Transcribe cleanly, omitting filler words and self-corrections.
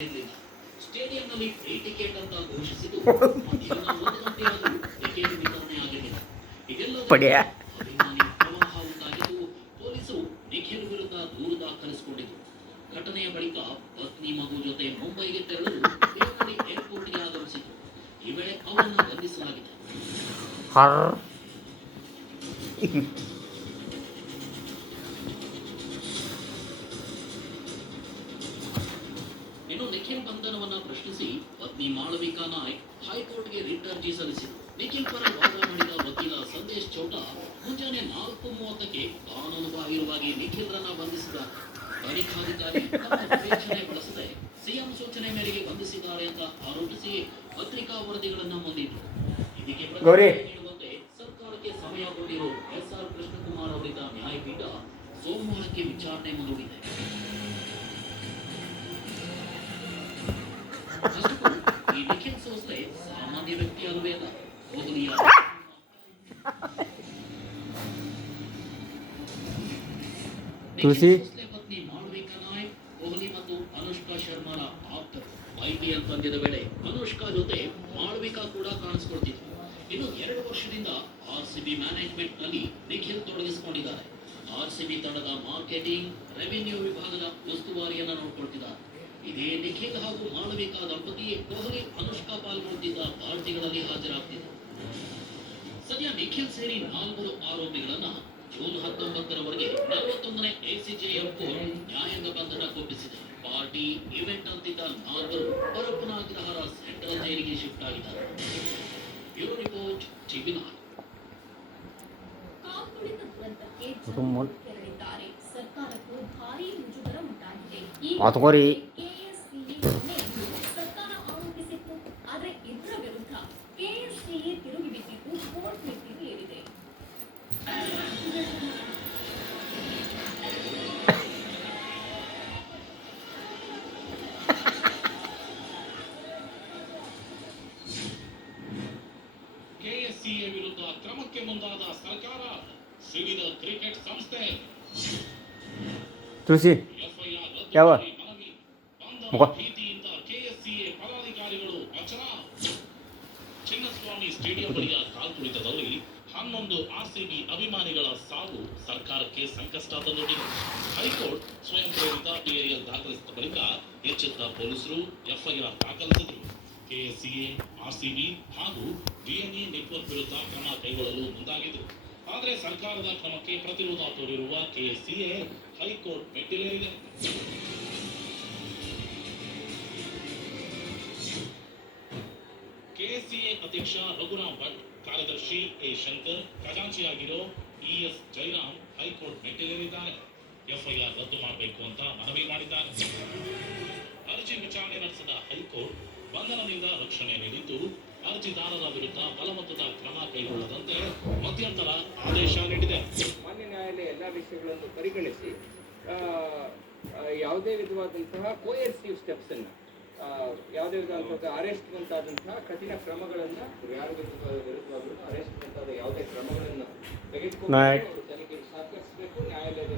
ಸ್ಟೇಡಿಯಂನಲ್ಲಿ free ticket ಅಂತ ಘೋಷಿಸಿದ್ದು ಮಧ್ಯಾಹ್ನ 1 ಗಂಟೆಯಾದರೂ ಟಿಕೆಟ್ ವಿತರಣೆ ಆಗಲಿಲ್ಲ. ಇದೆಲ್ಲದರಿಂದ ಅಭಿಮಾನಿ ಪ್ರವಾಹ ಉಂಟಾಗಿದ್ದು ಪೊಲೀಸರು ನಿಖಿಲ್ ವಿರುದ್ಧ ದೂರು ದಾಖಲಿಸಿಕೊಂಡಿದ್ದರು. ಘಟನೆಯ ಬಳಿಕ ಪತ್ನಿ ಮಗು ಜೊತೆ ಮುಂಬೈಗೆ ತೆರಳಲು ದೇವನಹಳ್ಳಿ ಏರ್ಪೋರ್ಟ್ಗೆ ಆಗಮಿಸಿದ್ರು. ಈ ವೇಳೆ ಅವರನ್ನು ಬಂಧಿಸಲಾಗಿದೆ. ಇನ್ನು ನಿಖಿಲ್ ಬಂಧನವನ್ನ ಪ್ರಶ್ನಿಸಿ ಪತ್ನಿ ಮಾಳವಿಕಾ ನಾಯ್ಕ್ ಹೈಕೋರ್ಟ್ಗೆ ರಿಟ್ ಅರ್ಜಿ ಸಲ್ಲಿಸಿದರು. ನಿಖಿಲ್ ಪರ ವಾದ ಮಾಡಿದ ವಕೀಲ ಸಂದೇಶ್ ಚೌಟಾ ಮುಂಜಾನೆ 4:30ಕ್ಕೆ ಕಾನೂನು ಬಾಹಿರವಾಗಿ ನಿಖಿಲ್ರನ್ನ ಬಂಧಿಸಿದ್ದಾರೆ. ತನಿಖಾಧಿಕಾರಿ ತಮ್ಮ ವಿವೇಚನೆ ಬಳಸದೆ ಸಿಎಂ ಸೂಚನೆ ಮೇರೆಗೆ ಬಂಧಿಸಿದ್ದಾರೆ ಅಂತ ಆರೋಪಿಸಿ ಪತ್ರಿಕಾ ವರದಿಗಳನ್ನ ಮುಂದಿಟ್ಟರು. ಇದಕ್ಕೆ ಪ್ರತಿಕ್ರಿಯೆ ನೀಡುವಂತೆ ಸರ್ಕಾರಕ್ಕೆ ಸಮಯ ಕೊಟ್ಟಿರುವ ಎಸ್ಆರ್ ಕೃಷ್ಣಕುಮಾರ್ ಅವರಿದ್ದ ನ್ಯಾಯಪೀಠ ಸೋಮವಾರಕ್ಕೆ ವಿಚಾರಣೆ ಮುಂದೂಡಿದೆ. ಈ ನಿಖಿಲ್ ಸೋಸ್ಲೆ ಸಾಮಾನ್ಯ ವ್ಯಕ್ತಿ ಅಲ್ಲವೇ ಅಲ್ಲ. ಕೊಹ್ಲಿಯ ಪತ್ನಿ ಮಾಳವಿಕಾ ನಾಯ್ಕ್ ಕೊಹ್ಲಿ ಮತ್ತು ಅನುಷ್ಕಾ ಶರ್ಮಾರ ಆಪ್ತರು. ಐಪಿಎಲ್ ಪಂದ್ಯದ ವೇಳೆ ಅನುಷ್ಕಾ ಜೊತೆ ಮಾಳವಿಕಾ ಕೂಡ ಕಾಣಿಸಿಕೊಳ್ತಿದ್ರು. ಇನ್ನು 2 ವರ್ಷದಿಂದ ಆರ್ಸಿಬಿ ಮ್ಯಾನೇಜ್ಮೆಂಟ್ ನಲ್ಲಿ ನಿಖಿಲ್ ತೊಡಗಿಸಿಕೊಂಡಿದ್ದಾರೆ. ಆರ್ಸಿಬಿ ತಂಡದ ಮಾರ್ಕೆಟಿಂಗ್, ರೆವಿನ್ಯೂ ವಿಭಾಗದ ಉಸ್ತುವಾರಿಯನ್ನ ನೋಡಿಕೊಳ್ತಿದ್ದಾರೆ. ಇದೇ ನಿಖಿಲ್ ಹಾಗೂ ಮಾಳವಿಕಾ ದಂಪತಿ ಕೊಹ್ಲಿ ಅನುಷ್ಕಾ ಪಾಲ್ಗೊಳ್ಳುತ್ತಿದ್ದ ಪಾರ್ಟಿಗಳಲ್ಲಿ ಹಾಜರಾಗ್ತಿದ್ದರು. ಸದ್ಯ ನಿಖಿಲ್ ಸೇರಿ 4 ಆರೋಪಿಗಳನ್ನ ಜೂನ್ 19ರವರೆಗೆ 41ನೇ ಎಸಿಜೆಎಫ್ ಕೋರ್ಟ್ ನ್ಯಾಯಾಂಗ ಬಂಧನ ಕೊಪ್ಪಿಸಿದೆ. ಪಾರ್ಟಿ ಇವೆಂಟ್ ಅಂತಿದ್ದ 4 ಪರಪ್ಪನಾಗ್ರಹಾರ ಸೆಂಟ್ರಲ್ ಜೈಲಿಗೆ ಶಿಫ್ಟ್ ಆಗಿದ್ದಾರೆ. Bureau report TV nine. ಸರ್ಕಾರಕ್ಕೂ ಭಾರಿ ಮುಜುಗರ ಉಂಟಾಗಿದೆ. ಸರ್ಕಾರ ಆರೋಪಿಸಿತ್ತು. ಆದರೆ ಇದರ ವಿರುದ್ಧ ಕೆಎಸ್ಸಿಎ ತಿರುಗಿ ಬಿದ್ದಿದ್ದು ಕೋರ್ಟ್ ಮೆಟ್ಟಿಲು ಏರಿದೆ. ಕೆಎಸ್ಸಿಎ ವಿರುದ್ಧ ಕ್ರಮಕ್ಕೆ ಮುಂದಾದ ಸರ್ಕಾರ, ಸಿಡಿದ ಕ್ರಿಕೆಟ್ ಸಂಸ್ಥೆ. ತುಳಸಿ ಯಾವ ಭೀತಿಯಿಂದ ಕೆಎಸ್ಸಿಎ ಪದಾಧಿಕಾರಿಗಳು ಅಚಲ. ಚಿನ್ನಸ್ವಾಮಿ ಸ್ಟೇಡಿಯಂ ಬಳಿಯ ಕಾಲ್ತುಳಿತದಲ್ಲಿ 11 ಆರ್ಸಿಬಿ ಅಭಿಮಾನಿಗಳ ಸಾವು ಸರ್ಕಾರಕ್ಕೆ ಸಂಕಷ್ಟ ತಂದೊಡ್ಡಿದೆ. ಹೈಕೋರ್ಟ್ ಸ್ವಯಂ ಪ್ರೇರಿತ ಪಿಐಎಲ್ ದಾಖಲಿಸಿದ ಬಳಿಕ ಎಚ್ಚೆತ್ತ ಪೊಲೀಸರು ಎಫ್ಐಆರ್ ದಾಖಲಿಸಿದರು. ಕೆಎಸ್ಸಿಎ, ಆರ್ಸಿಬಿ ಹಾಗೂ ಡಿಎನ್ಎ ನೆಟ್ವರ್ಕ್ ವಿರುದ್ಧ ಕ್ರಮ ಕೈಗೊಳ್ಳಲು ಮುಂದಾಗಿದ್ರು. ಆದರೆ ಸರ್ಕಾರದ ಕ್ರಮಕ್ಕೆ ಪ್ರತಿರೋಧ ತೋರಿರುವ ಕೆಎಸ್ಸಿಎ ಹೈಕೋರ್ಟ್ ಮೆಟ್ಟಿಲೇರಿದೆ. ಕೆಎಸ್ಸಿಎ ಅಧ್ಯಕ್ಷ ರಘುರಾಮ್ ಭಟ್, ಕಾರ್ಯದರ್ಶಿ ಎ ಶಂಕರ್, ಖಜಾಂಚಿಯಾಗಿರೋ ಇಎಸ್ ಜೈರಾಮ್ ಹೈಕೋರ್ಟ್ ಮೆಟ್ಟಿಲೇರಿದ್ದಾರೆ. ಎಫ್ಐಆರ್ ರದ್ದು ಮಾಡಬೇಕು ಅಂತ ಮನವಿ ಮಾಡಿದ್ದಾರೆ. ಅರ್ಜಿ ವಿಚಾರಣೆ ನಡೆಸಿದ ಹೈಕೋರ್ಟ್ ಬಂಧನದಿಂದ ರಕ್ಷಣೆ ನೀಡಿದ್ದು, ಅರ್ಜಿದಾರರ ವಿರುದ್ಧ ಬಲವಂತದ ಕ್ರಮ ಕೈಗೊಳ್ಳದಂತೆ ಮಧ್ಯಂತರ ಆದೇಶ ನೀಡಿದೆ. ಮಾನ್ಯ ನ್ಯಾಯಾಲಯ ಎಲ್ಲ ವಿಷಯಗಳನ್ನು ಪರಿಗಣಿಸಿ ಯಾವುದೇ ವಿಧವಾದಂತಹ ಕೋಯರ್ಸಿವ್ ಸ್ಟೆಪ್ಸ್ ಅನ್ನು, ಯಾವುದೇ ವಿಧವಾದಂತಹ ಅರೆಸ್ಟ್ ಮುಂತಾದಂತಹ ಕಠಿಣ ಕ್ರಮಗಳನ್ನು, ಯಾರ ವಿರುದ್ಧವಾದರೂ ಅರೆಸ್ಟ್ ಮುಂತಾದ ಯಾವುದೇ ಕ್ರಮಗಳನ್ನು ತೆಗೆದುಕೊಂಡು ತನಿಖೆಗೆ ಸಹಕರಿಸಬೇಕು. ನ್ಯಾಯಾಲಯದ